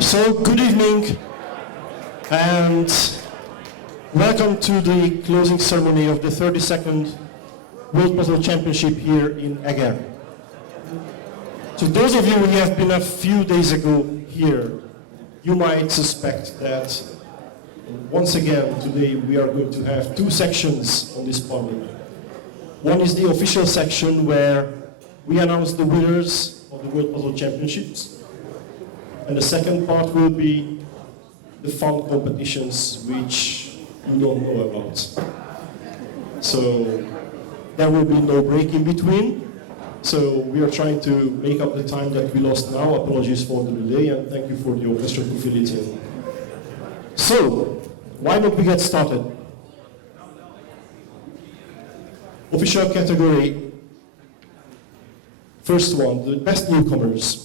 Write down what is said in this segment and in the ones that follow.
So, good evening and welcome to the closing ceremony of the 32nd World Puzzle Championship here in Eger. To those of you who have been a few days ago here, you might suspect that once again today we are going to have two sections on this podium. One is the official section where we announce the winners of the World Puzzle Championships. And the second part will be the fun competitions which you don't know about. So there will be no break in between. So we are trying to make up the time that we lost now. Apologies for the delay and thank you for the orchestra facility. So why don't we get started? Official category. First one, the best newcomers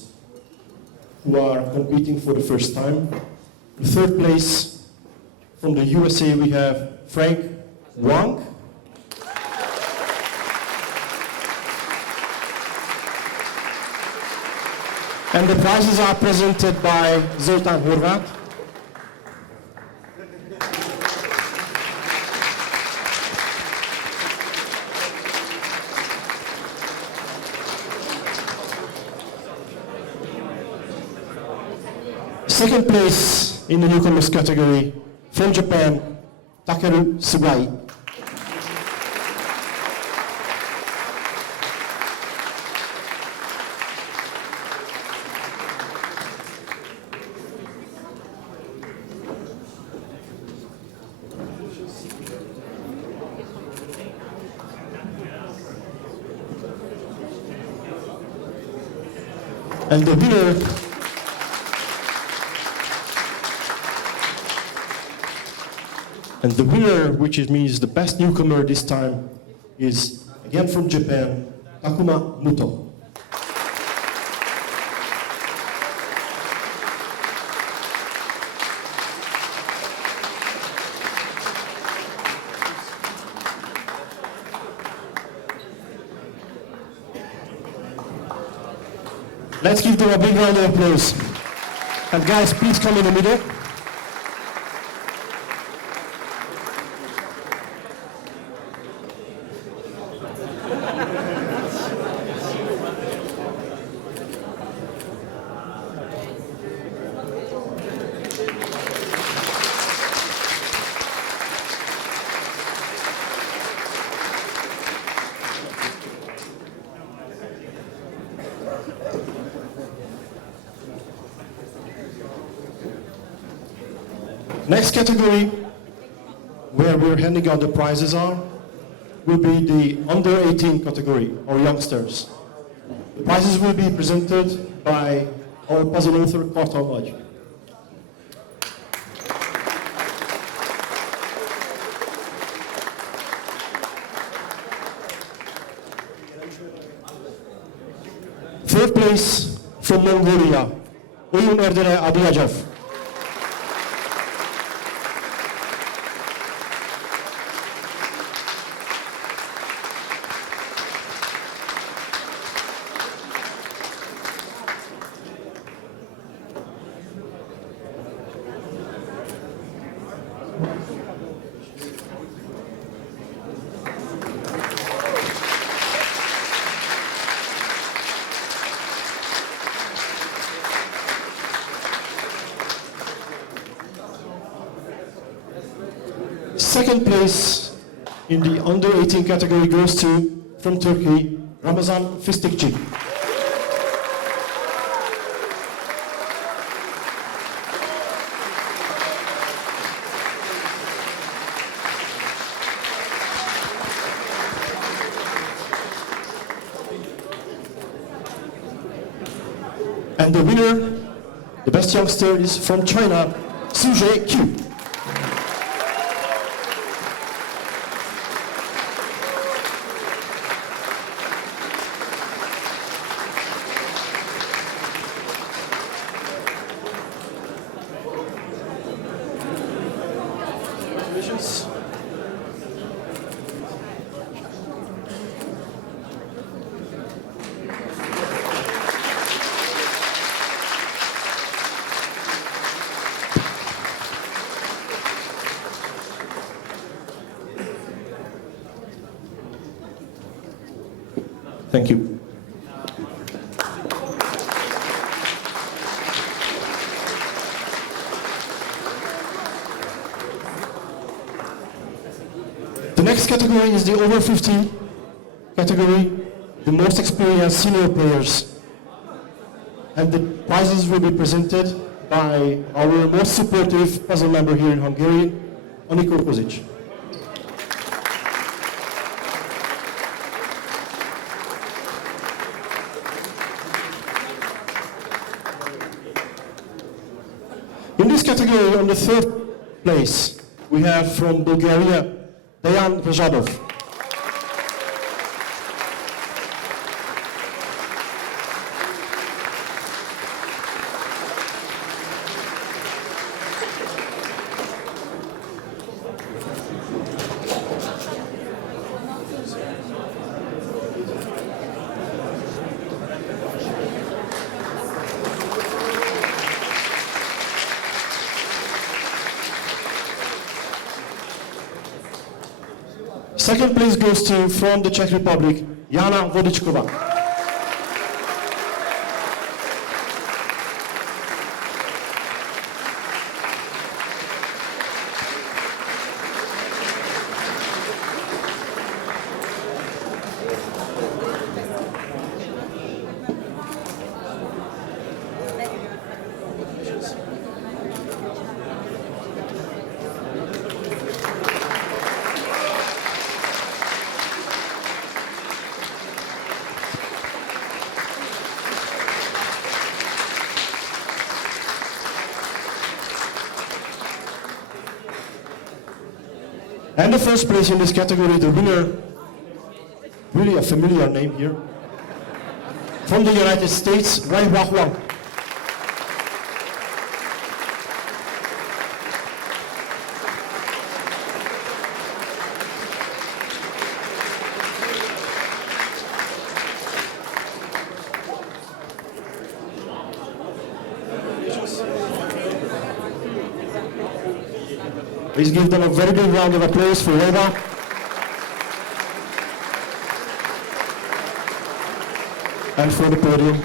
who are competing for the first time. The third place, from the USA, we have Frank Wang. And the prizes are presented by Zoltán Horváth. Second place in the newcomers category, from Japan, Takeru Sugai. And the winner which means the best newcomer this time, is again from Japan, Takuma Muto. Let's give them a big round of applause. And guys, please come in the middle. Next category, where we're handing out the prizes will be the under 18 category, or youngsters. The prizes will be presented by our puzzle author, Kartal Nagy. Third place from Mongolia, Oyun Erdere Abiyajev. Second place in the under 18 category goes to, from Turkey, Ramazan Fistikci. And the winner, the best youngster, is from China, Suje Q. Congratulations. Thank you. The next category is the over 50 category, the most experienced senior players. And the prizes will be presented by our most supportive puzzle member here in Hungary, Anikó Kozic. In this category, on the third place, we have from Bulgaria, Dejan Razadov. Second place goes to, from the Czech Republic, Jana Vodičková. And the first place in this category, the winner, really a familiar name here, from the United States, Wei Huang. Please give them a very big round of applause for Eva. And for the podium.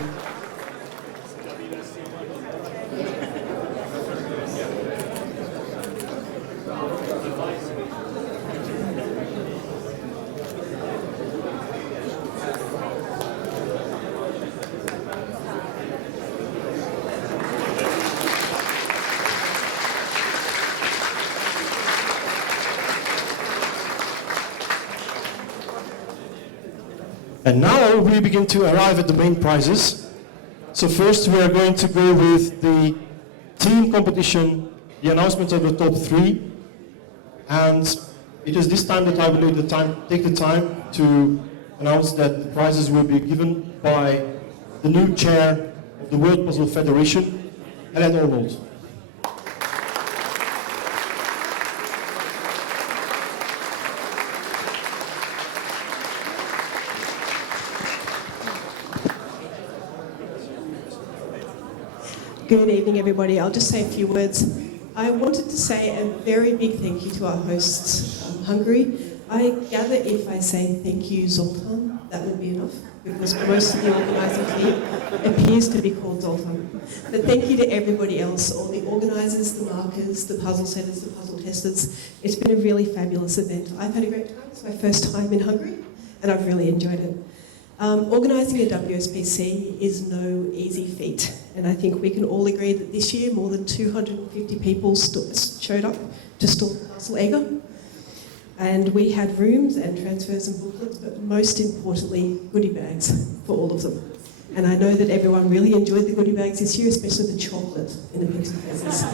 And now we begin to arrive at the main prizes. So first we are going to go with the team competition, the announcement of the top 3. And it is this time that I will take the time to announce that the prizes will be given by the new chair of the World Puzzle Federation, Helen Arnold. Good evening, everybody. I'll just say a few words. I wanted to say a very big thank you to our hosts, Hungary. I gather if I say thank you, Zoltan, that would be enough, because most of the organising team appears to be called Zoltan. But thank you to everybody else, all the organisers, the markers, the puzzle setters, the puzzle testers. It's been a really fabulous event. I've had a great time. It's my first time in Hungary, and I've really enjoyed it. Organising a WSPC is no easy feat, and I think we can all agree that this year more than 250 people showed up to store Castle Eger, and we had rooms and transfers and booklets, but most importantly, goodie bags for all of them. And I know that everyone really enjoyed the goodie bags this year, especially the chocolate in the pizza cases.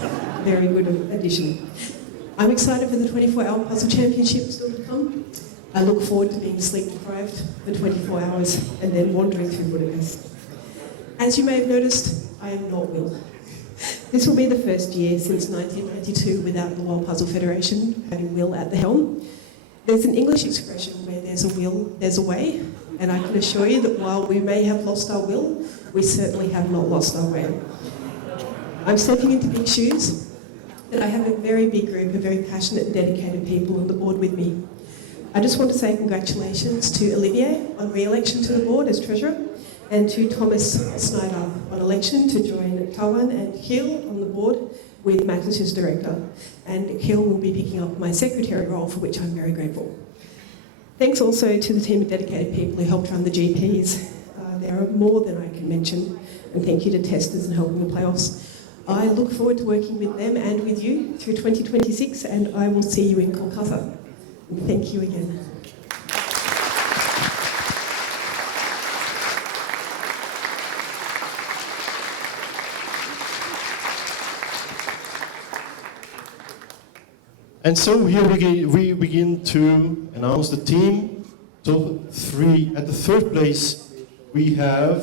Very good addition. I'm excited for the 24-hour Puzzle Championship still to come. I look forward to being sleep deprived for 24 hours and then wandering through Budapest. As you may have noticed, I am not Will. This will be the first year since 1992 without the World Puzzle Federation having Will at the helm. There's an English expression where there's a will, there's a way, and I can assure you that while we may have lost our will, we certainly have not lost our way. I'm stepping into big shoes, but I have a very big group of very passionate and dedicated people on the board with me. I just want to say congratulations to Olivier on re-election to the board as Treasurer, and to Thomas Snyder on election to join Kawan and Hill on the board with Magnus as Director. And Hill will be picking up my Secretary role, for which I'm very grateful. Thanks also to the team of dedicated people who helped run the GPs. There are more than I can mention, and thank you to testers and helping the playoffs. I look forward to working with them and with you through 2026, and I will see you in Kolkata. And thank you again. And so here we begin to announce the team. Top three. At the third place, we have,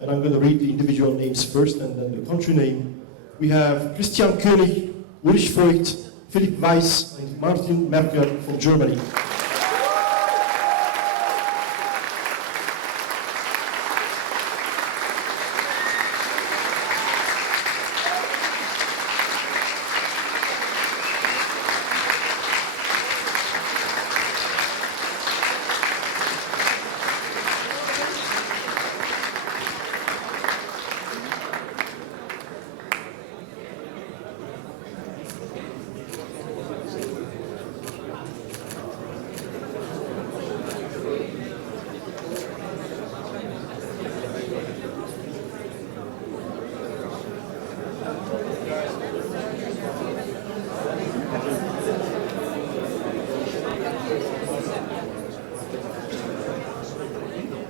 and I'm going to read the individual names first and then the country name. We have Christian König, Ulrich Voigt, Philipp Weiss, and Martin Merker from Germany.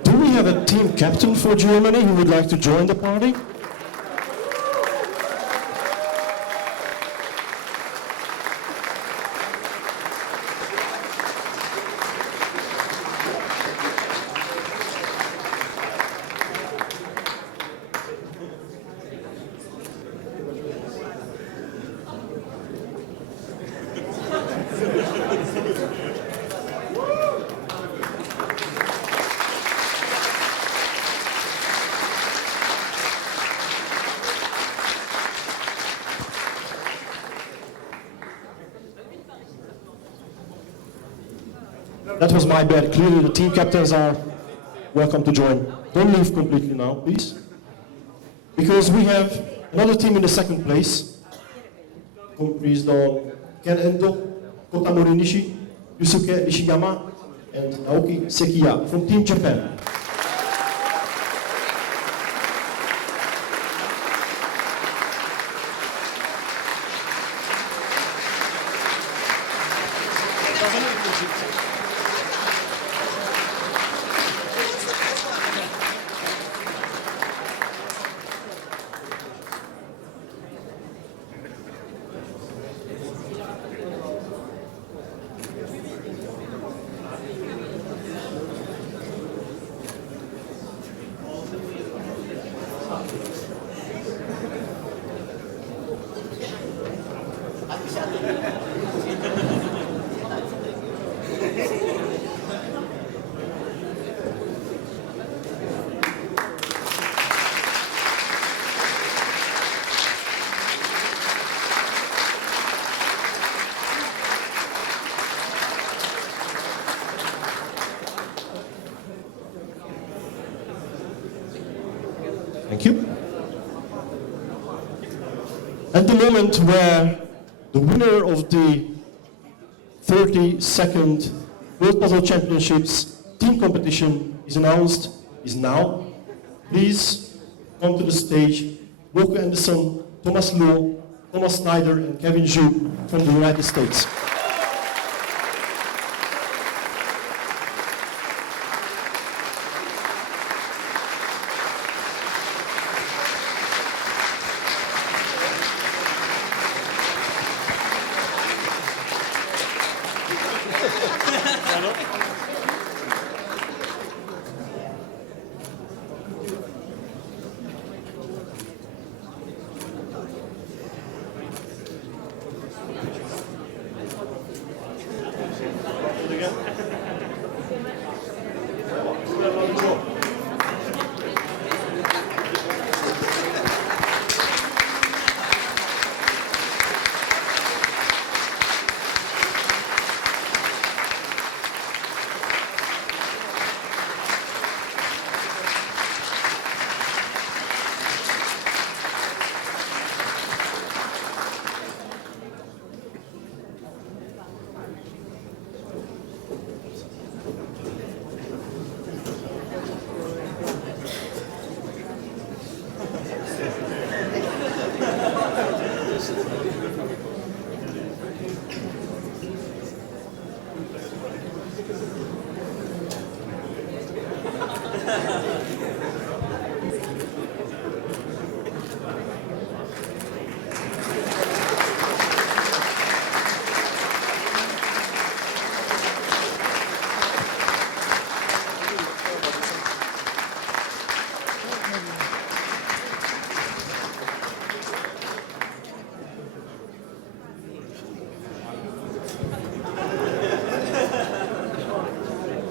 Do we have a team captain for Germany who would like to join the party? That was my bad. Clearly the team captains are welcome to join. Don't leave completely now, please. Because we have another team in the second place, comprised of Ken Endo, Kotamori Nishi, Yusuke Nishiyama, and Naoki Sekiya from Team Japan. Thank you. At the moment where the winner of the 32nd World Puzzle Championships team competition is announced is now. Please come to the stage, Walker Anderson, Thomas Lowe, Thomas Snyder, and Kevin Zhu from the United States.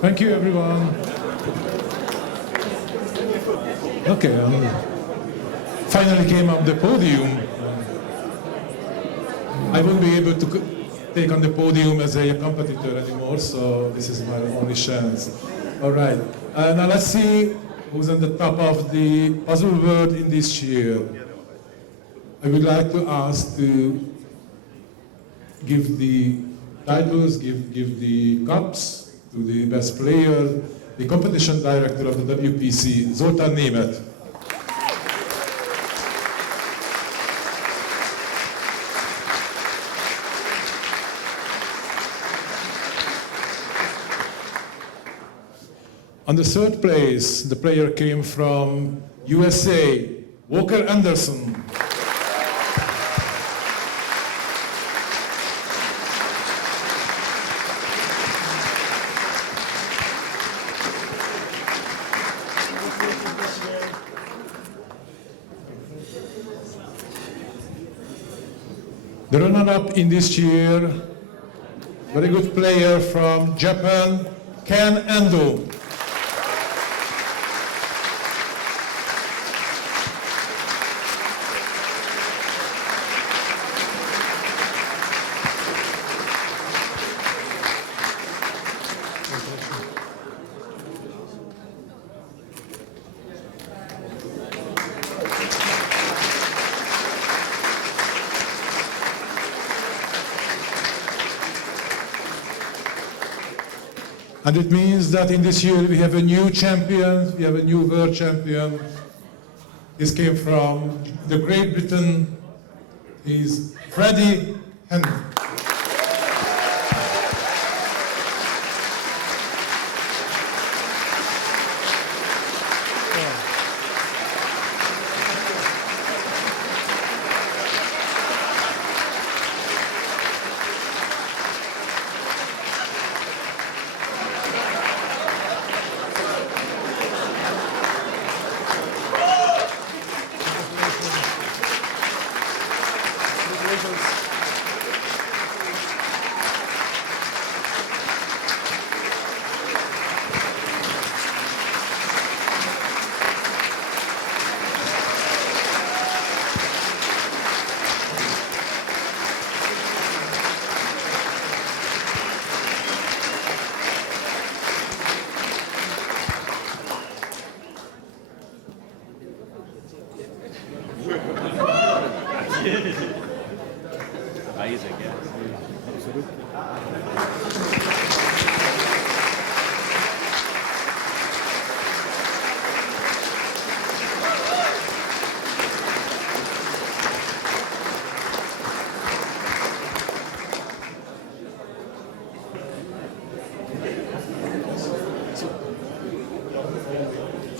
Thank you, everyone. Okay, finally came up the podium. I won't be able to take on the podium as a competitor anymore, so this is my only chance. All right, now let's see who's on the top of the puzzle world in this year. I would like to ask to give the titles, give the cups to the best player, the competition director of the WPC, Zoltán Németh. On the third place, the player came from USA, Walker Anderson. The runner-up in this year, very good player from Japan, Ken Endo. And it means that in this year we have a new champion, we have a new world champion. This came from the Great Britain. He's Freddie Hand.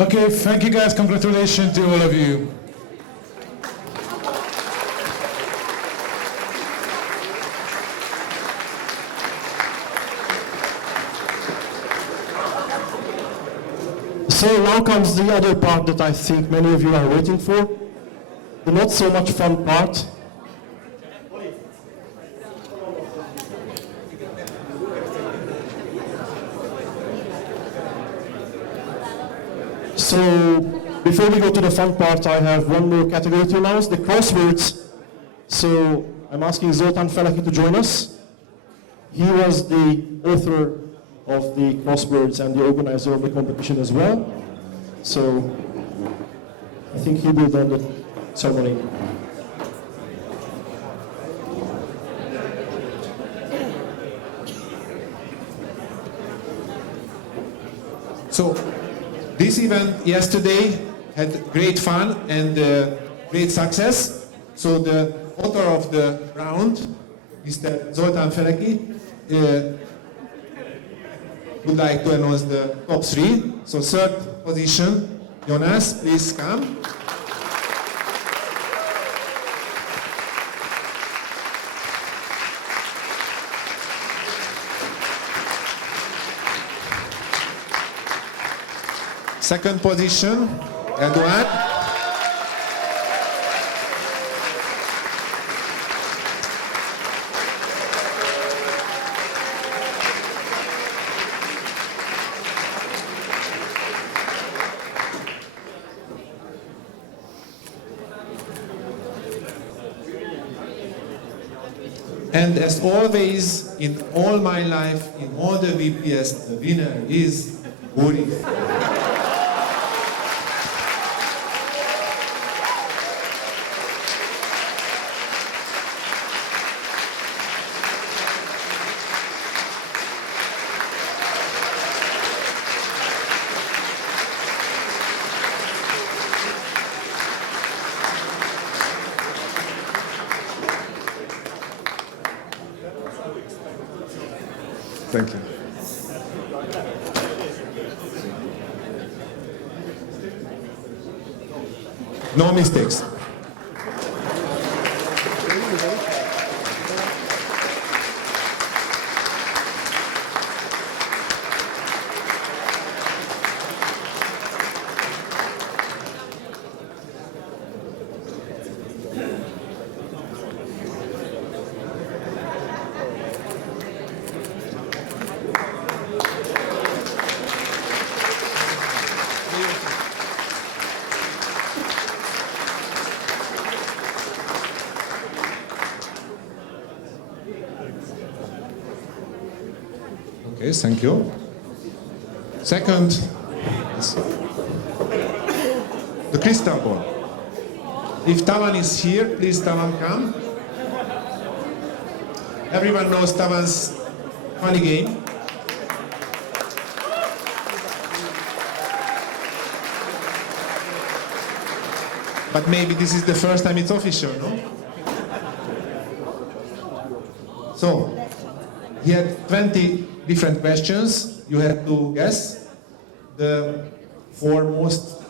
Okay, thank you guys, congratulations to all of you. So now comes the other part that I think many of you are waiting for, the not so much fun part. So before we go to the fun part, I have one more category to announce, the crosswords. So I'm asking Zoltán Feleki to join us. He was the author of the crosswords and the organizer of the competition as well. So I think he will run the ceremony. So this event yesterday had great fun and great success. So the author of the round, Mr. Zoltán Feleki, would like to announce the top three. So third position, Jonas, please come. Second position, Eduard. And as always, in all my life, in all the VPS, the winner is Uri. Thank you. No mistakes. Okay, thank you. Second, the crystal ball. If Tavan is here, please Tavan come. Everyone knows Tavan's funny game. But maybe this is the first time it's official, no? So, he had 20 different questions. You had to guess. The four most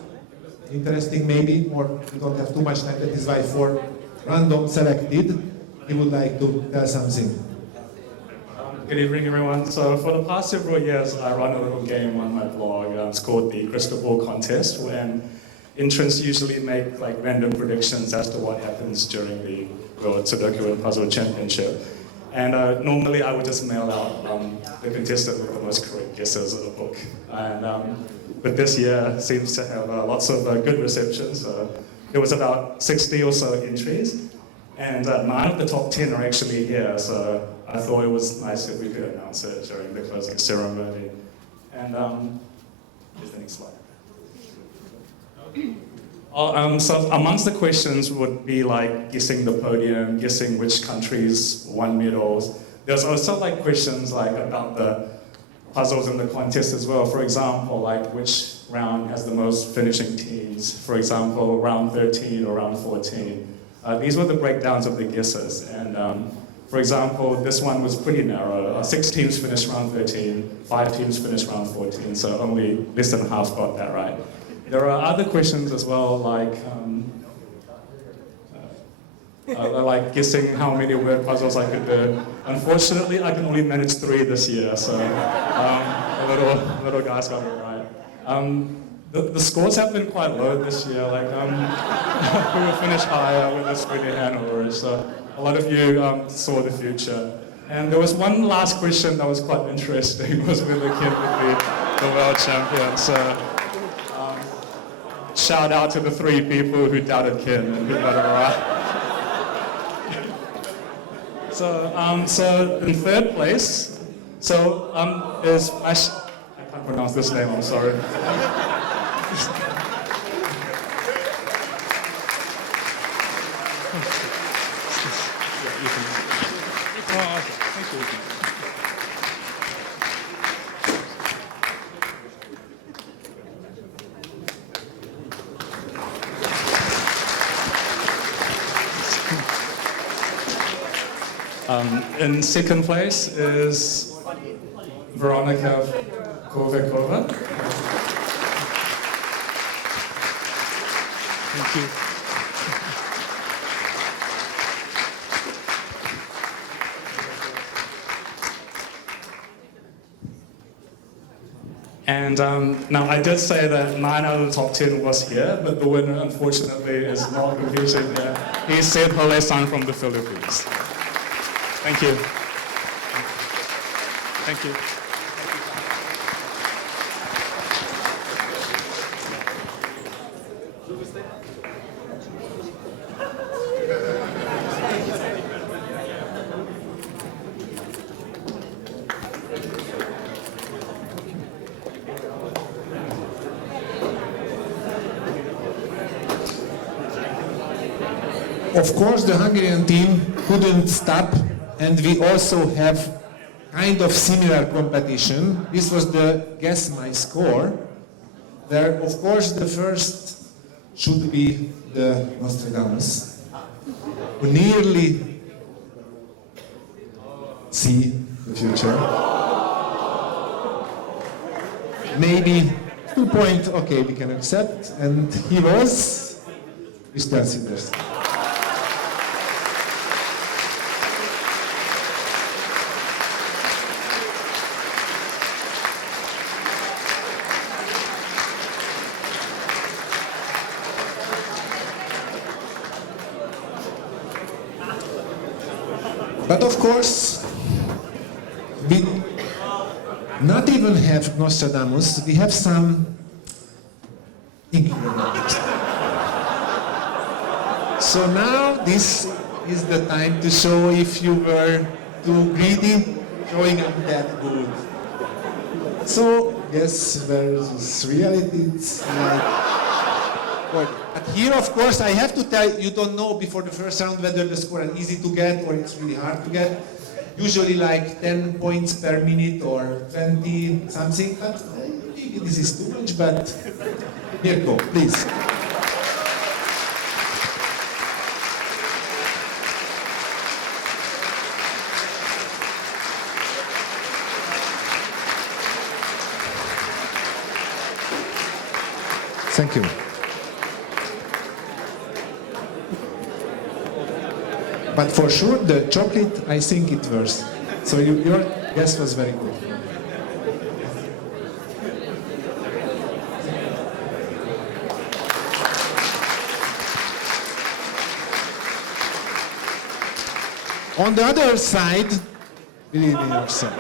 interesting maybe, or we don't have too much time, that is why four random selected. He would like to tell something. Good evening, everyone. So for the past several years, I run a little game on my blog. It's called the Crystal Ball Contest, when entrants usually make like random predictions as to what happens during the World Sudoku and Puzzle Championship. And normally I would just mail out the contestant with the most correct guesses of the book. And but this year seems to have lots of good reception. So there was about 60 or so entries, and 9 of the top 10 are actually here. So I thought it was nice if we could announce it during the closing ceremony. And here's the next slide. So amongst the questions would be like guessing the podium, guessing which countries won medals. There's also like questions like about the puzzles in the contest as well. For example, like which round has the most finishing teams. For example, round 13 or round 14. These were the breakdowns of the guesses. And for example, this one was pretty narrow. 6 teams finished round 13, 5 teams finished round 14, so only less than half got that right. There are other questions as well, like guessing how many word puzzles I could do. Unfortunately, I can only manage 3 this year, so the little guys got it right. The scores have been quite low this year. Like we will finish higher with this Freddie Hand, so a lot of you saw the future. And there was one last question that was quite interesting, was whether Ken would be the world champion. So shout out to the 3 people who doubted Ken and who got it right. So in 3rd place, is I can't pronounce this name. I'm sorry. In 2nd place is Veronica Kovekova. Thank you. And now I did say that 9 out of the top 10 was here, but the winner unfortunately is not competing here. He's Sid Hole-san from the Philippines. Thank you. Thank you. Of course, the Hungarian team couldn't stop, and we also have kind of similar competition. This was the Guess My Score, where, of course, the first should be the Nostradamus, who nearly see the future. Maybe 2 points, okay, we can accept, and he was Mr. Sinders. But of course, we not even have Nostradamus, we have some ingredients. So now this is the time to show if you were too greedy, showing up that good. So yes, versus reality, it's like... But here, of course, I have to tell you, don't know before the first round whether the score is easy to get or it's really hard to get. Usually like 10 points per minute or 20 something, but maybe this is too much, but Mirko, please. Thank you. But for sure, the chocolate, I think it works. So your guess was very good. On the other side, believe in yourself.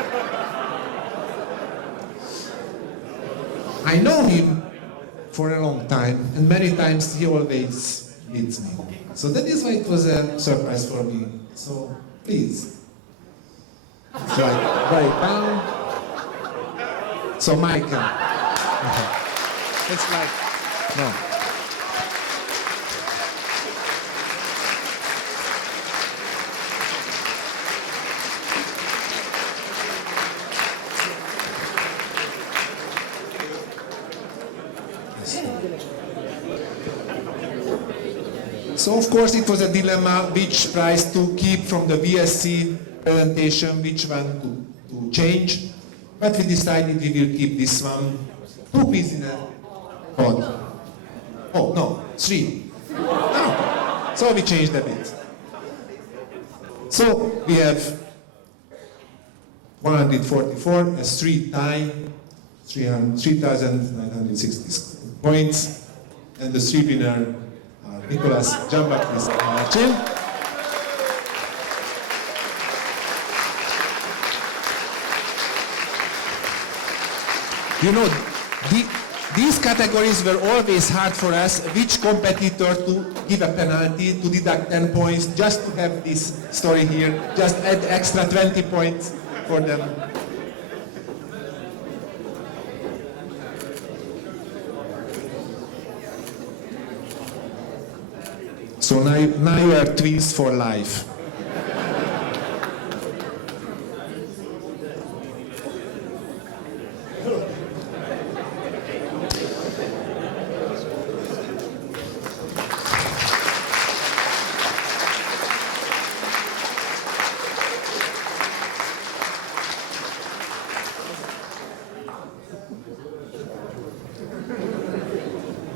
I know him for a long time, and many times he always beats me. So that is why it was a surprise for me. So please. It's like right down. So Michael. It's like no. So of course it was a dilemma which prize to keep from the VSC presentation, which one to change. But we decided we will keep this one. 2 pieces in a pod. Oh no, 3. Oh. So we changed a bit. So we have 144, a street tie, 3,960 points, and the 3 winner Nicolas Jean-Baptiste Martin. You know, these categories were always hard for us, which competitor to give a penalty, to deduct 10 points, just to have this story here, just add extra 20 points for them. So now you are twins for life.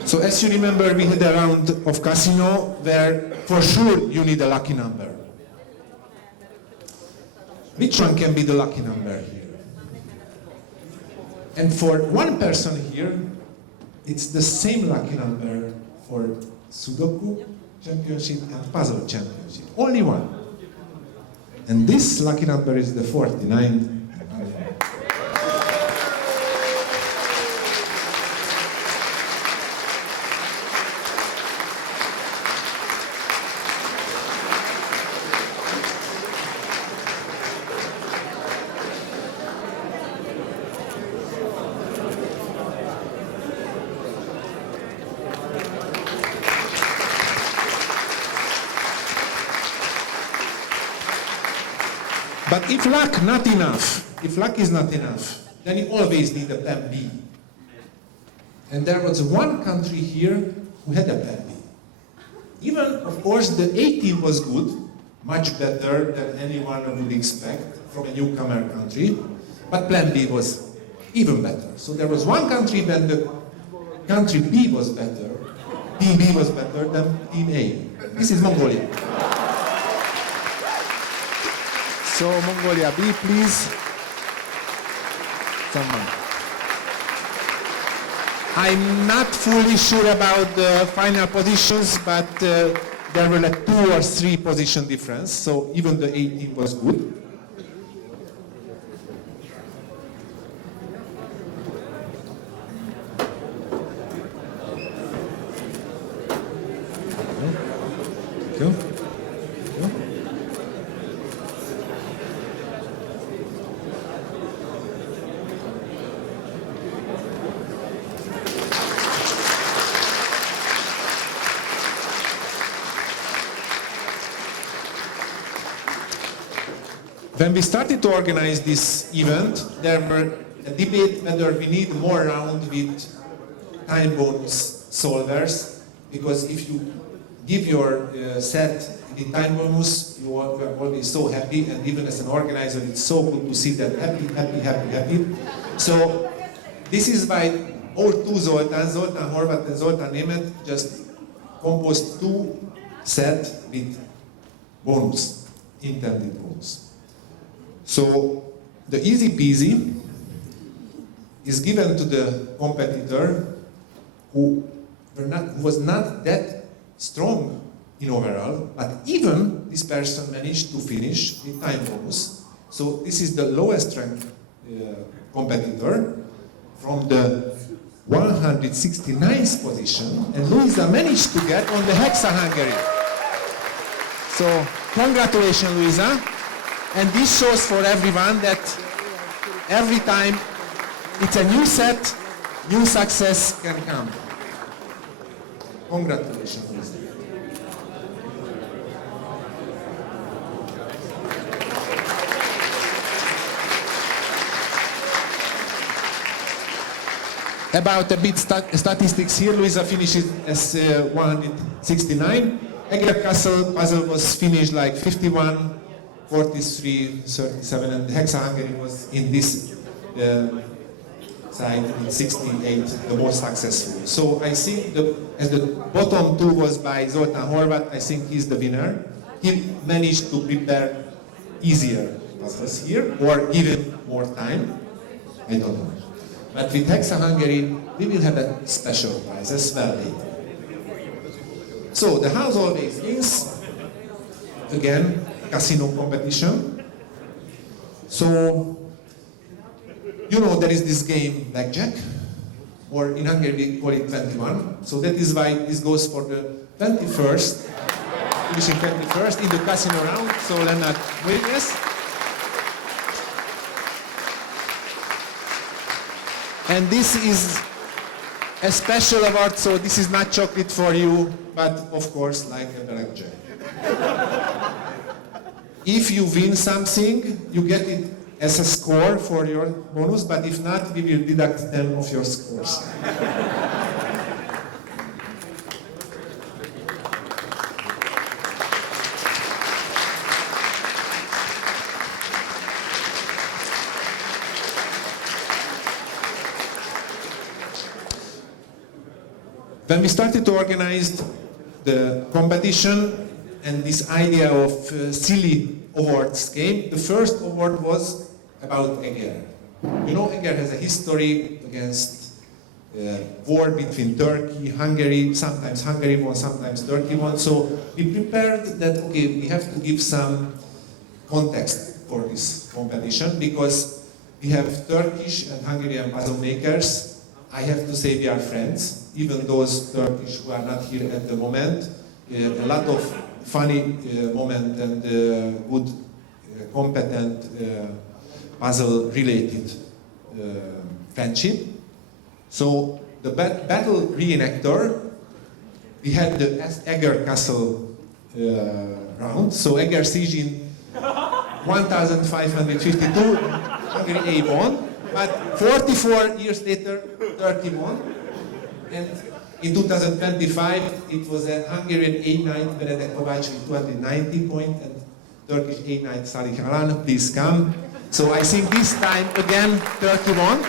So as you remember, we had a round of casino where for sure you need a lucky number. Which one can be the lucky number here? And for one person here, it's the same lucky number for Sudoku Championship and Puzzle Championship. Only one. And this lucky number is the 49. But if luck not enough, if luck is not enough, then you always need a plan B. And there was one country here who had a plan B. Even, of course, the A team was good, much better than anyone would expect from a newcomer country, but plan B was even better. So there was one country when the country B was better, team B was better than team A. This is Mongolia. So Mongolia B, please. Someone. I'm not fully sure about the final positions, but there were like 2 or 3 position difference, so even the A team was good. Thank you. When we started to organize this event, there were a debate whether we need more round with time bonus solvers, because if you give your set the time bonus, you are always so happy, and even as an organizer, it's so good to see that happy, happy, happy, happy. So this is why all 2 Zoltán, Zoltán Horvat and Zoltán Német, just composed 2 sets with bonus, intended bonus. So the easy peasy is given to the competitor who was not that strong in overall, but even this person managed to finish with time bonus. So this is the lowest ranked competitor from the 169th position, and Luisa managed to get on the Hexa Hungary. So congratulations, Luisa. And this shows for everyone that every time it's a new set, new success can come. Congratulations, Luisa. About a bit statistics here, Luisa finishes as 169. Eger Castle puzzle was finished like 51, 43, 37, and Hexa Hungary was in this side in 68, the most successful. So I think as the bottom 2 was by Zoltán Horvat, I think he's the winner. He managed to prepare easier puzzles here, or give him more time. I don't know. But with Hexa Hungary, we will have a special prize as well later. So the house always wins. Again, casino competition. So, you know, there is this game blackjack, or in Hungary we call it 21. So that is why this goes for the 21st, finishing 21st in the casino round. So Lennart Williams. And this is a special award, so this is not chocolate for you, but of course like a blackjack. If you win something, you get it as a score for your bonus, but if not, we will deduct them of your scores. When we started to organize the competition, and this idea of silly awards came, the first award was about Eger. You know, Eger has a history against war between Turkey, Hungary, sometimes Hungary won, sometimes Turkey won. So we prepared that, okay, we have to give some context for this competition, because we have Turkish and Hungarian puzzle makers. I have to say we are friends, even those Turkish who are not here at the moment. A lot of funny moment and good, competent puzzle-related friendship. So the battle reenactor, we had the Eger Castle round. So Eger Siege in 1,552, Hungary A won, but 44 years later, Turkey won. And in 2025, it was a Hungarian A9, Benedek Kovács with 290 points, and Turkish A9, Salih Alan, please come. So I think this time, again, Turkey won.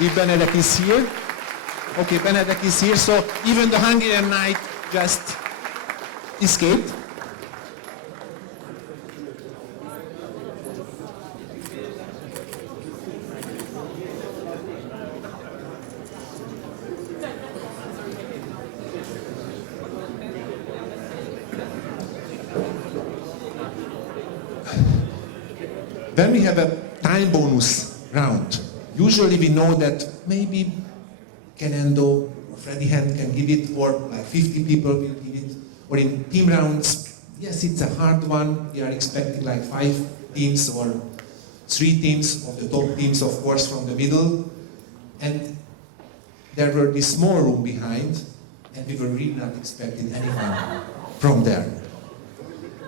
If Benedek is here. Okay, Benedek is here, so even the Hungarian knight just escaped. When we have a time bonus round, usually we know that maybe Kenendo or Freddie Hand can give it, or like 50 people will give it, or in team rounds, yes, it's a hard one. We are expecting like 5 teams or 3 teams of the top teams, of course, from the middle. And there were this small room behind, and we were really not expecting anyone from there.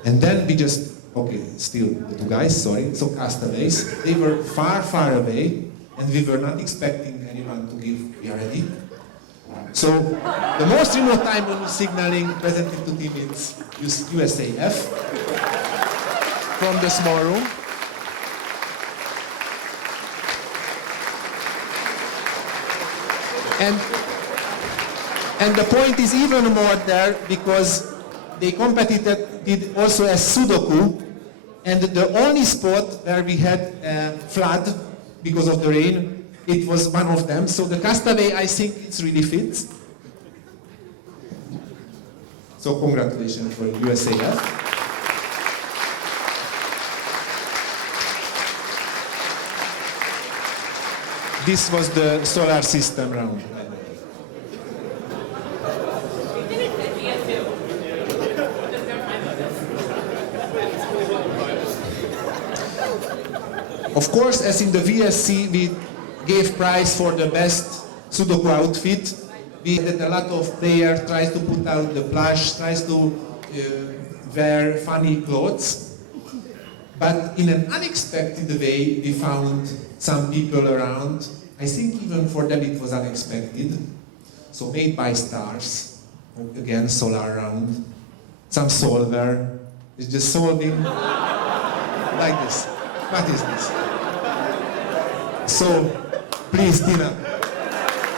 And then we just, okay, still the 2 guys, sorry, so castaways, they were far, far away, and we were not expecting anyone to give, we are ready. So the most remote time bonus signaling presented to team is USAF from the small room. And the point is even more there because they competed also as Sudoku, and the only spot where we had a flood because of the rain, it was one of them. So the castaway, I think it's really fit. So congratulations for USAF. This was the solar system round. Of course, as in the VSC, we gave prize for the best Sudoku outfit. We had a lot of players tries to put out the plush, tries to wear funny clothes. But in an unexpected way, we found some people around. I think even for them it was unexpected. So made by stars, again solar round, some solver. It's just solving like this. What is this? So, please, Tina,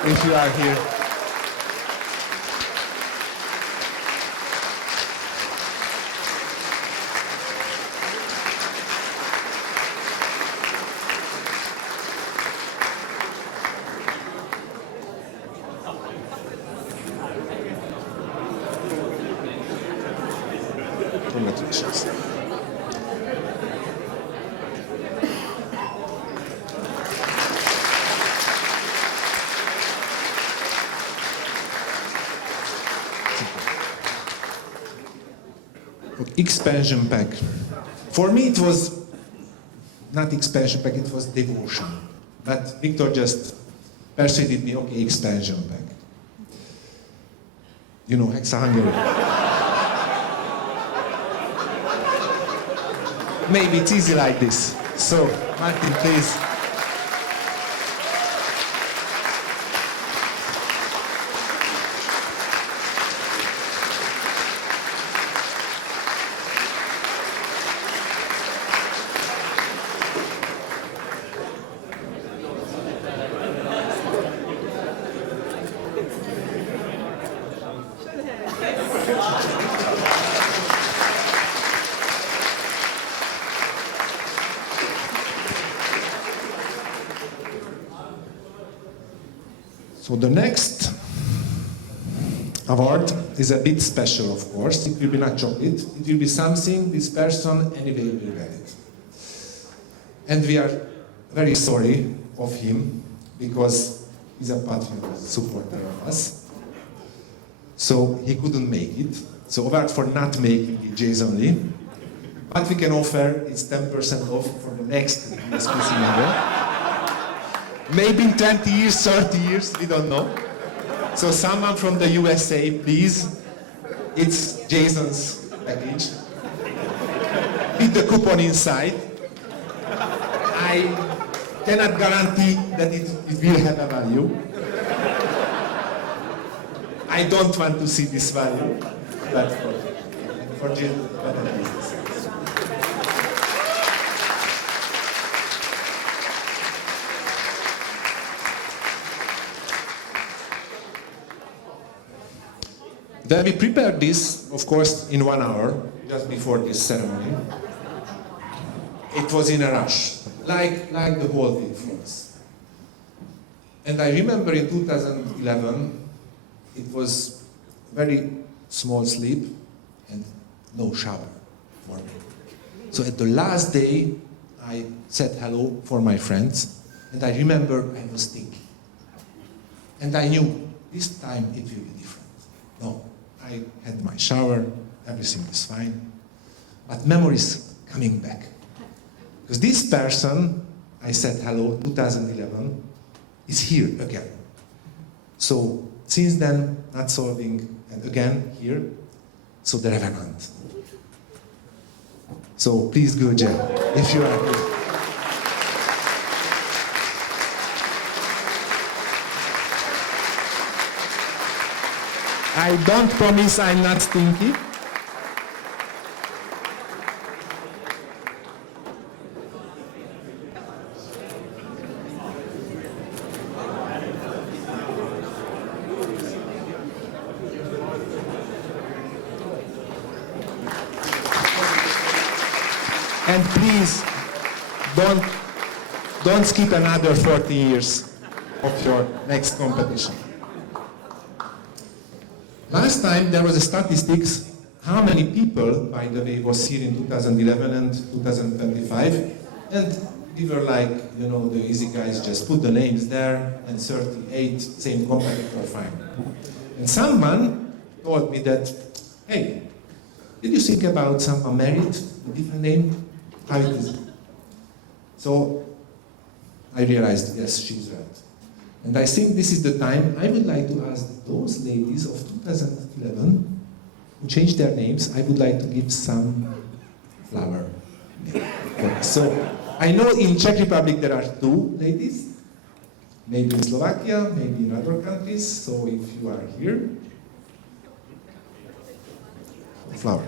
if you are here. Congratulations. Expansion pack. For me it was not expansion pack, it was devotion. But Victor just persuaded me, okay, expansion pack. You know, Hexa Hungary. Maybe it's easy like this. So, Martin, please. So the next award is a bit special, of course. It will be not chocolate. It will be something this person anyway will get it. And we are very sorry of him because he's a patriot supporter of us. So he couldn't make it. So award for not making it, Jason Lee. What we can offer is 10% off for the next SPC member. Maybe in 20 years, 30 years, we don't know. So someone from the USA, please. It's Jason's package. the coupon inside. I cannot guarantee that it will have a value. I don't want to see this value, but for Jill, better business. Then we prepared this, of course, in 1 hour, just before this ceremony. It was in a rush, like the whole week for us. And I remember in 2011, it was very small sleep and no shower for me. So at the last day, I said hello for my friends, and I remember I was thinking. And I knew this time it will be different. No, I had my shower, everything is fine, but memories coming back. Because this person, I said hello, 2011, is here again. So since then, not solving, and again here, so the Revenant. So please go, Jen, if you are here. I don't promise I'm not stinky. And please, don't skip another 40 years of your next competition. Last time there was a statistics how many people, by the way, was here in 2011 and 2025, and we were like, you know, the easy guys just put the names there, and 38, same competitor, fine. And someone told me that, hey, did you think about someone married, a different name? How it is? So I realized, yes, she's right. And I think this is the time I would like to ask those ladies of 2011 who changed their names, I would like to give some flower. So I know in Czech Republic there are 2 ladies, maybe in Slovakia, maybe in other countries, so if you are here, flower.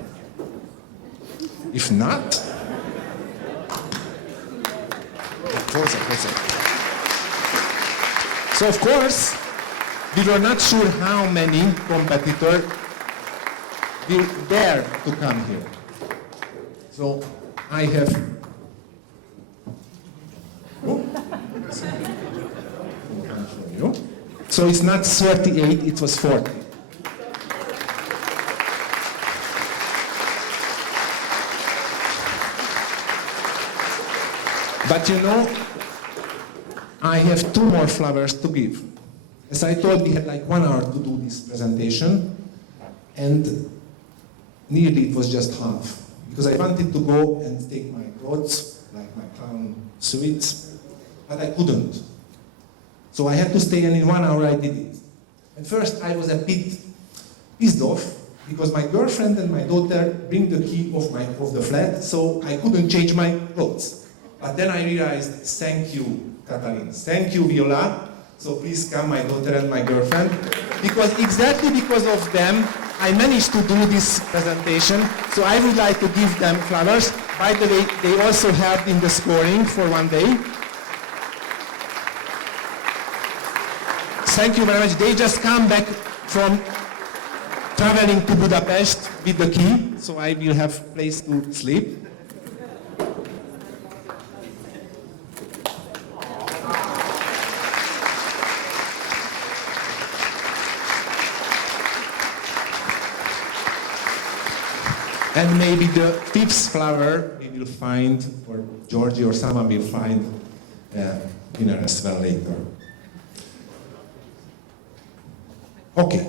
If not, so of course, we were not sure how many competitors will dare to come here. So I have so it's not 38, it was 40. But you know, I have 2 more flowers to give. As I told, we had like 1 hour to do this presentation, and nearly it was just half. Because I wanted to go and take my clothes, like my clown suits, but I couldn't. So I had to stay, and in 1 hour I did it. At first I was a bit pissed off, because my girlfriend and my daughter bring the key of the flat, so I couldn't change my clothes. But then I realized, thank you, Katalin. Thank you, Viola. So please come, my daughter and my girlfriend. Because exactly because of them, I managed to do this presentation. So I would like to give them flowers. By the way, they also helped in the scoring for 1 day. Thank you very much. They just come back from traveling to Budapest with the key. So I will have place to sleep. And maybe the 5th flower we will find, or Georgie or someone will find winner as well later. Okay.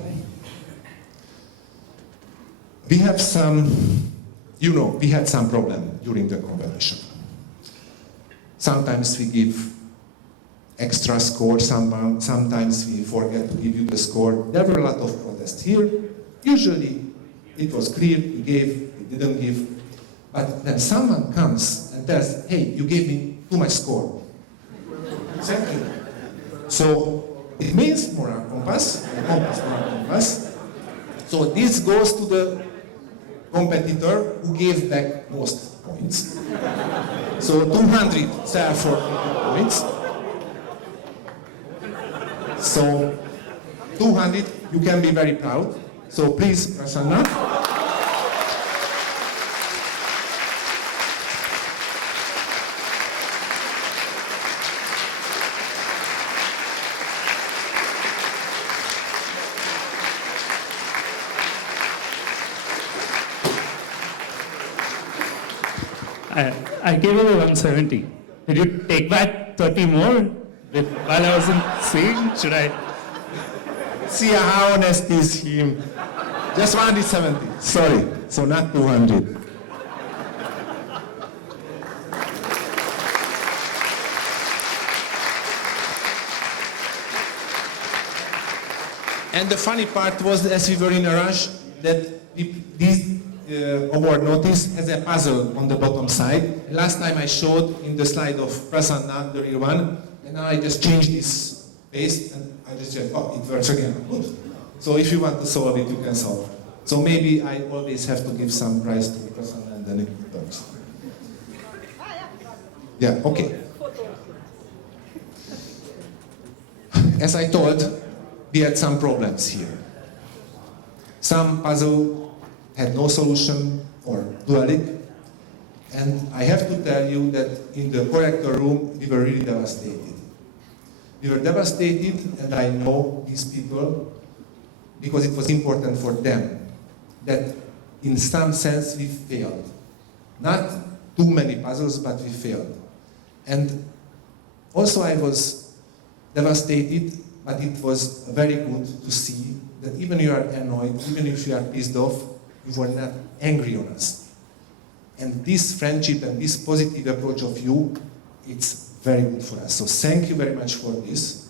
We have some, you know, we had some problem during the competition. Sometimes we give extra score, sometimes we forget to give you the score. There were a lot of protests here. Usually it was clear, we gave, we didn't give. But when someone comes and tells, hey, you gave me too much score. Thank you. So it means moral compass, moral compass. So this goes to the competitor who gave back most points. So 200 sell for points. So 200, you can be very proud. So please, Prasanna. I gave you 170. Did you take back 30 more while I wasn't seeing? Should I? See how honest is him. Just 170. Sorry. So not 200. And the funny part was, as we were in a rush, that this award notice has a puzzle on the bottom side. Last time I showed in the slide of Prasanna, the real one, and now I just changed this paste and I just said, oh, it works again. Good. So if you want to solve it, you can solve it. So maybe I always have to give some prize to Prasanna and then it works. Yeah, okay. As I told, we had some problems here. Some puzzle had no solution or dualic. And I have to tell you that in the corrector room, we were really devastated. We were devastated, and I know these people because it was important for them that in some sense we failed. Not too many puzzles, but we failed. And also I was devastated, but it was very good to see that even if you are annoyed, even if you are pissed off, you were not angry on us. And this friendship and this positive approach of you, it's very good for us. So thank you very much for this.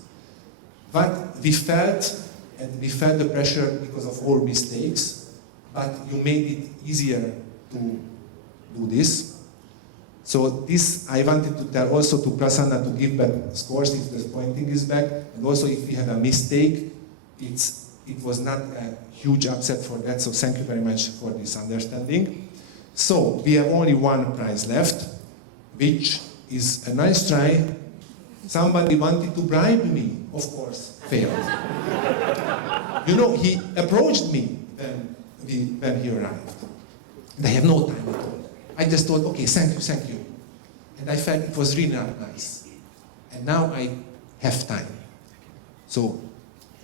But we felt the pressure because of our mistakes, but you made it easier to do this. So this, I wanted to tell also to Prasanna to give back scores if the pointing is back, and also if we have a mistake, it was not a huge upset for that, so thank you very much for this understanding. So we have only one prize left, which is a nice try. Somebody wanted to bribe me, of course, failed. You know, he approached me when he arrived. And I have no time at all. I just thought, okay, thank you. And I felt it was really not nice. And now I have time. So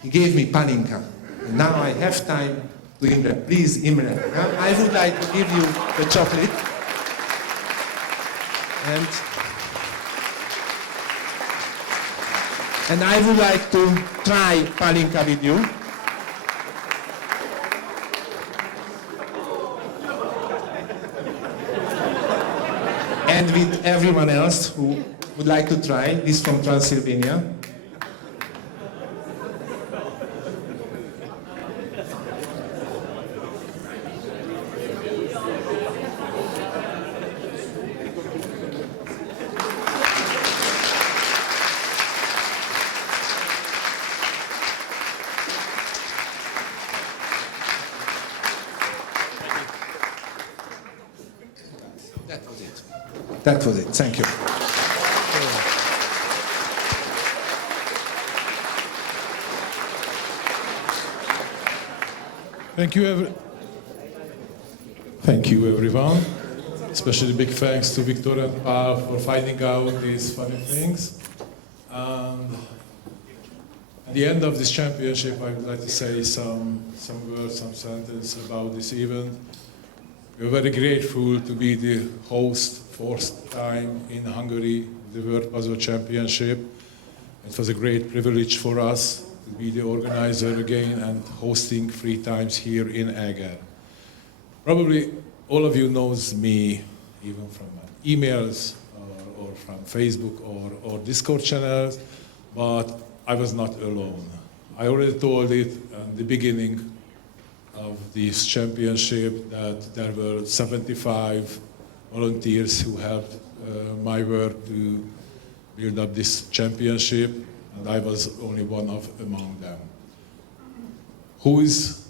he gave me paninka. And now I have time to Imre. Please, Imre, I would like to give you the chocolate. And I would like to try paninka with you. And with everyone else who would like to try. This from Transylvania. That was it. Thank you. Thank you, everyone. Especially big thanks to Victor and Paul for finding out these funny things. And at the end of this championship, I would like to say some words, some sentence about this event. We're very grateful to be the host fourth time in Hungary, the World Puzzle Championship. It was a great privilege for us to be the organizer again and hosting 3 times here in Eger. Probably all of you knows me, even from my emails or from Facebook or Discord channels, but I was not alone. I already told it at the beginning of this championship that there were 75 volunteers who helped my work to build up this championship, and I was only one of among them. Who is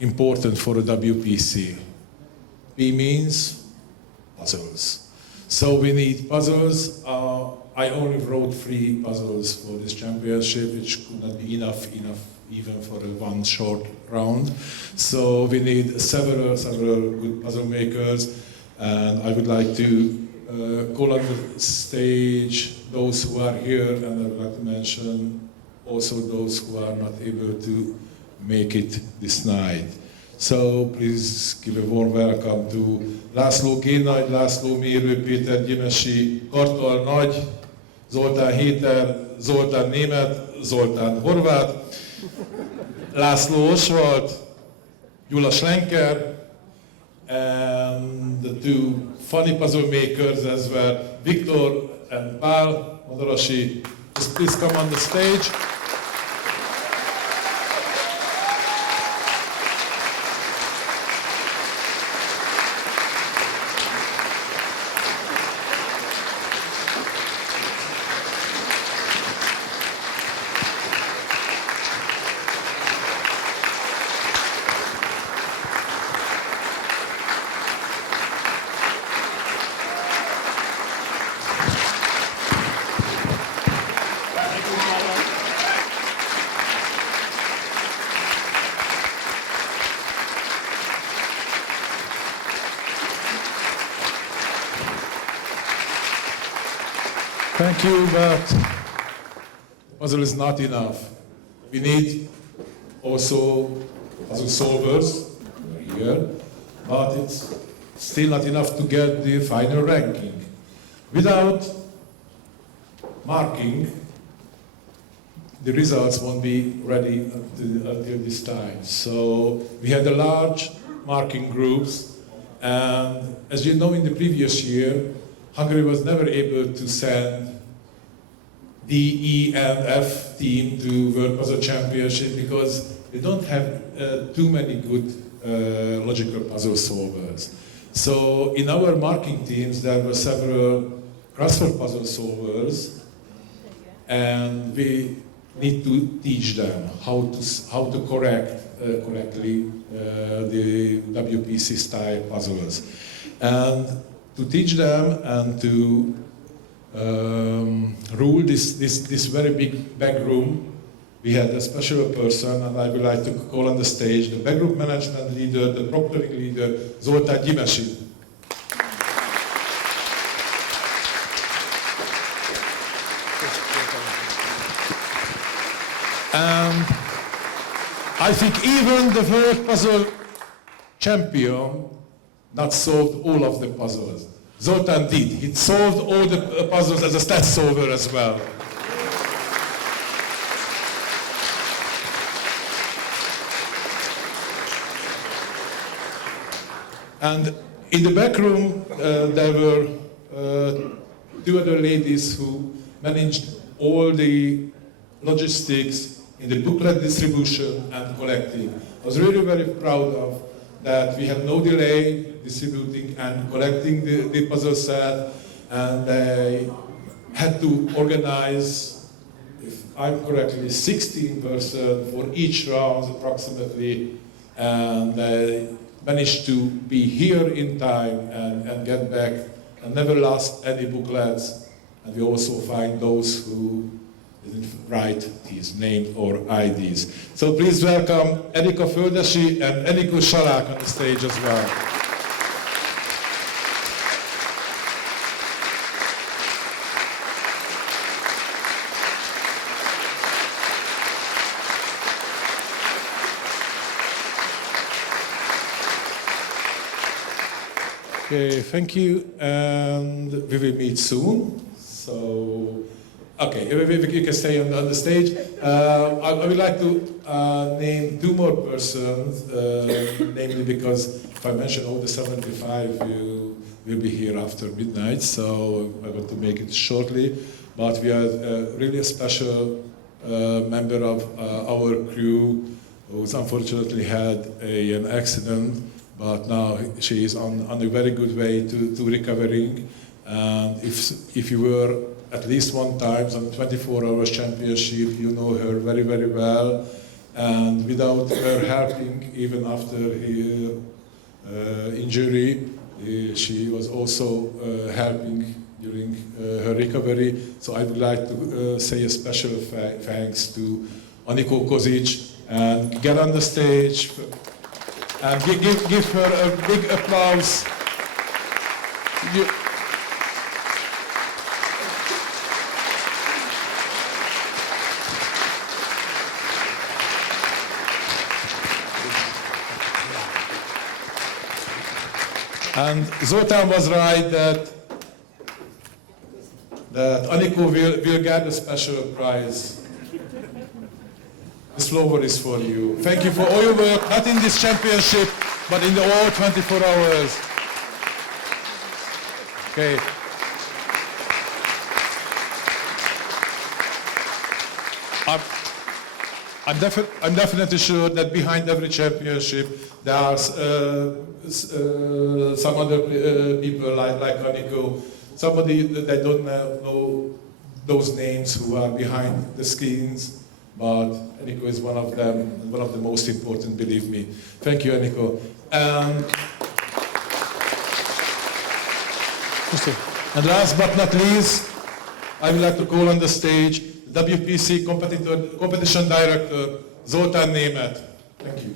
important for a WPC? P means puzzles. So we need puzzles. I only wrote 3 puzzles for this championship, which could not be enough even for one short round. So we need several good puzzle makers, and I would like to call on the stage those who are here, and I would like to mention also those who are not able to make it this night. So please give a warm welcome to László Génagy, László Mérő, Péter Gyimesi, Kartal Nagy, Zoltán Héter, Zoltán Német, Zoltán Horvát, László Oswald, Gyula Schlenker, and the 2 funny puzzle makers as well, Viktor and Pál Modorosi. Just please come on the stage. Thank you, but the puzzle is not enough. We need also puzzle solvers here, but it's still not enough to get the final ranking. Without marking, the results won't be ready until this time. So we had a large marking groups, and as you know, in the previous year, Hungary was never able to send D, E, and F team to World Puzzle Championship because they don't have too many good logical puzzle solvers. So in our marking teams, there were several crossword puzzle solvers, and we need to teach them how to correctly the WPC style puzzles. And to teach them and to rule this very big backroom, we had a special person, and I would like to call on the stage the backroom management leader, the proctoring leader, Zoltán Gyimesi. And I think even the world puzzle champion not solved all of the puzzles. Zoltán did. He solved all the puzzles as a stat solver as well. And in the back room, there were 2 other ladies who managed all the logistics in the booklet distribution and collecting. I was really very proud of that. We had no delay distributing and collecting the puzzle set, and they had to organize, if I'm correctly, 16 persons for each round approximately, and they managed to be here in time and get back and never lost any booklets. And we also find those who didn't write his name or IDs. So please welcome Erika Földesi and Enikő Salák on the stage as well. Okay, thank you, and we will meet soon. So, okay, you can stay on the stage. I would like to name 2 more persons, namely because if I mention all the 75, you will be here after midnight, so I want to make it shortly. But we are really a special member of our crew who's unfortunately had an accident, but now she is on a very good way to recovering. And if you were at least one time on the 24 hours championship, you know her very, very well. And without her helping, even after her injury, she was also helping during her recovery. So I would like to say a special thanks to Aniko Kozic, and get on the stage and give her a big applause. And Zoltán was right that Aniko will get a special prize. This flower is for you. Thank you for all your work, not in this championship, but in the all 24 hours. Okay. I'm definitely sure that behind every championship there are some other people like Aniko, somebody that I don't know those names who are behind the screens. But Aniko is one of them, one of the most important, believe me. Thank you, Aniko. And last but not least, I would like to call on the stage WPC Competition Director, Zoltán Németh. Thank you.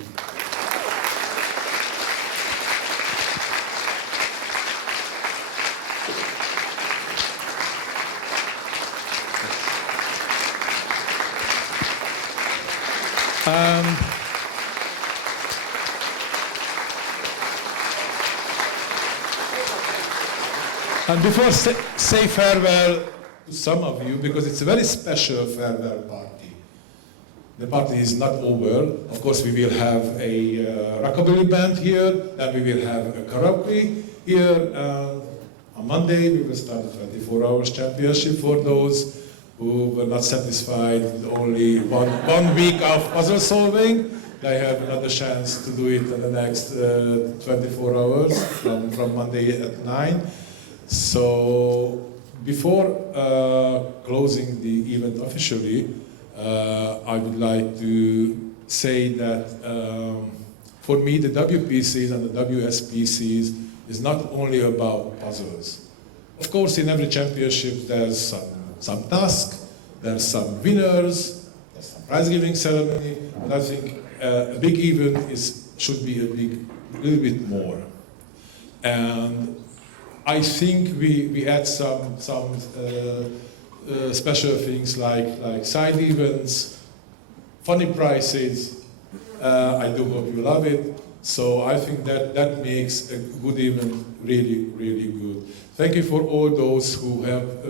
And before say farewell to some of you, because it's a very special farewell party. The party is not over. Of course, we will have a rockabilly band here, and we will have a karaoke here. On Monday, we will start the 24 hours championship for those who were not satisfied with only one week of puzzle solving. They have another chance to do it in the next 24 hours from Monday at 9. So before closing the event officially, I would like to say that for me the WPCs and the WSPCs is not only about puzzles. Of course, in every championship there's some task, there's some winners, there's some prize giving ceremony, but I think a big event should be a little bit more. And I think we add some special things like side events, funny prizes. I do hope you love it. So I think that makes a good event really, really good. Thank you for all those who helped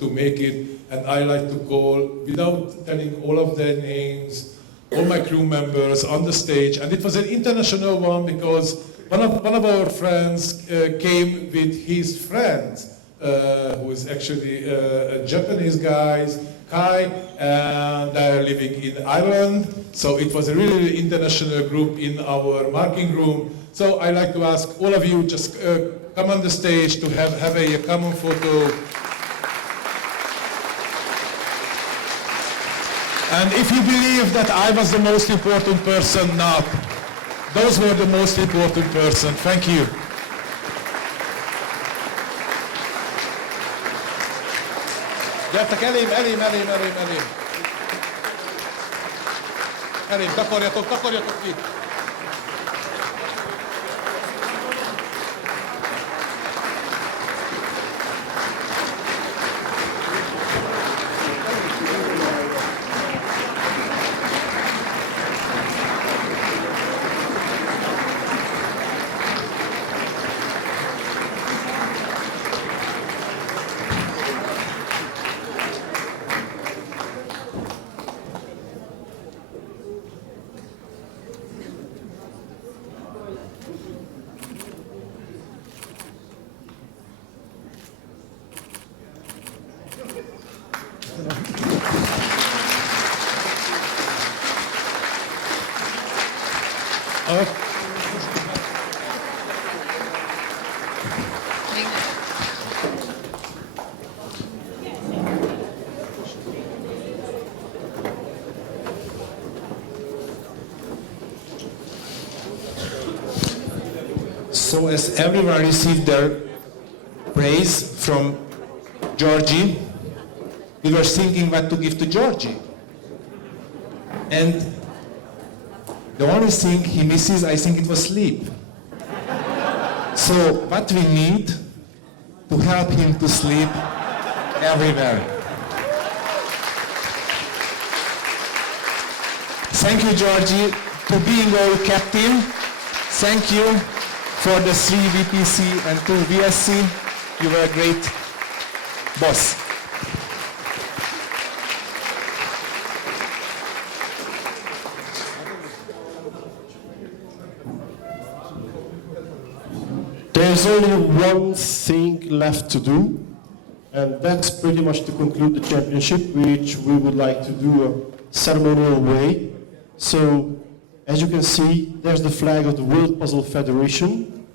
to make it. And I like to call, without telling all of their names, all my crew members on the stage. And it was an international one because one of our friends came with his friend, who is actually a Japanese guy, Kai, and they're living in Ireland. So it was a really international group in our marking room. So I like to ask all of you just come on the stage to have a common photo. And if you believe that I was the most important person, not. Those were the most important person. Thank you. Gyertek elém. Elém, takarjatok ki. So as everyone received their praise from Georgie, we were thinking what to give to Georgie. And the only thing he misses, I think it was sleep. So what we need to help him to sleep everywhere. Thank you, Georgie, for being our captain. Thank you for the 3 VPC and 2 VSC. You were a great boss. There's only one thing left to do, and that's pretty much to conclude the championship, which we would like to do a ceremonial way. So, as you can see, there's the flag of the World Puzzle Federation,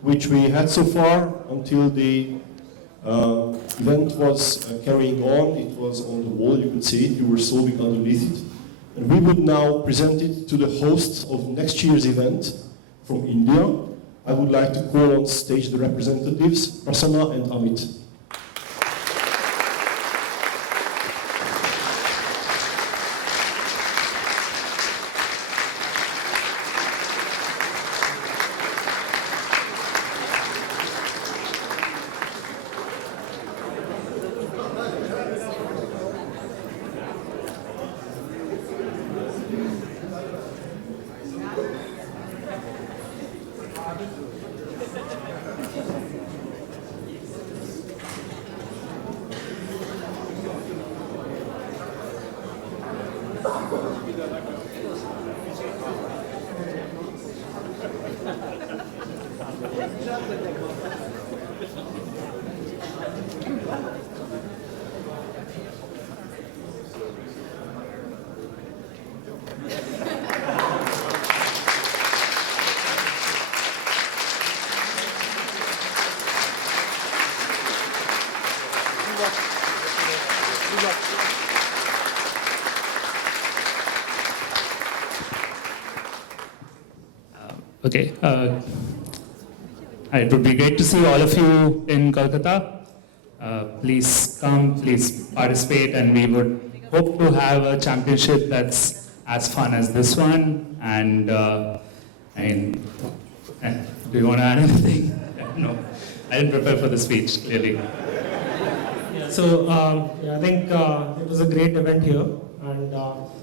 which we had so far until the event was carrying on. It was on the wall, you can see it, you were solving underneath it. And we would now present it to the hosts of next year's event from India. I would like to call on stage the representatives, Prasanna and Amit. Okay. It would be great to see all of you in Kolkata. Please come, please participate, and we would hope to have a championship that's as fun as this one. And do you want to add anything? No, I didn't prepare for the speech, clearly. So I think it was a great event here, and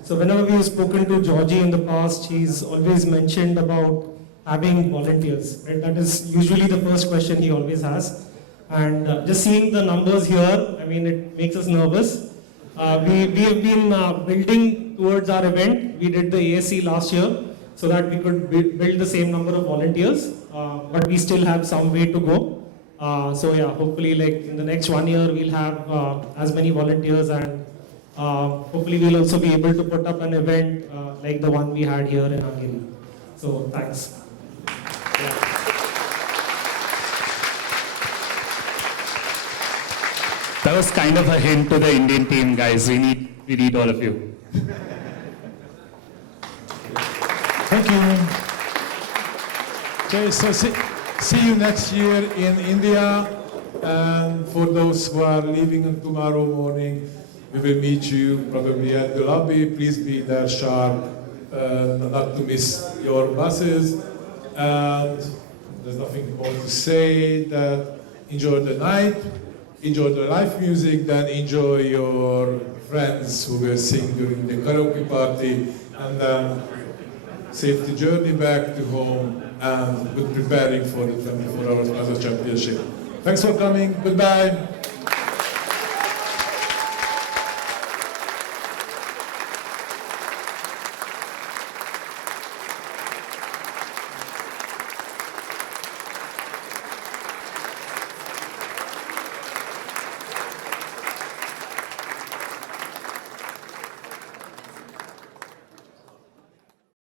so whenever we've spoken to Georgie in the past, he's always mentioned about having volunteers. Right? That is usually the first question he always has, and just seeing the numbers here, I mean, it makes us nervous. We have been building towards our event. We did the ASC last year so that we could build the same number of volunteers, but we still have some way to go. So yeah, hopefully like in the next 1 year we'll have as many volunteers, and hopefully we'll also be able to put up an event like the one we had here in Hungary. So thanks. That was kind of a hint to the Indian team, guys. We need all of you. Thank you. Okay, so see you next year in India. And for those who are leaving tomorrow morning, we will meet you probably at the lobby. Please be there sharp, not to miss your buses. And there's nothing more to say. That enjoy the night, enjoy the live music, then enjoy your friends who will sing during the karaoke party, and then safe the journey back to home and good preparing for the 24 Hours Puzzle Championship. Thanks for coming. Goodbye.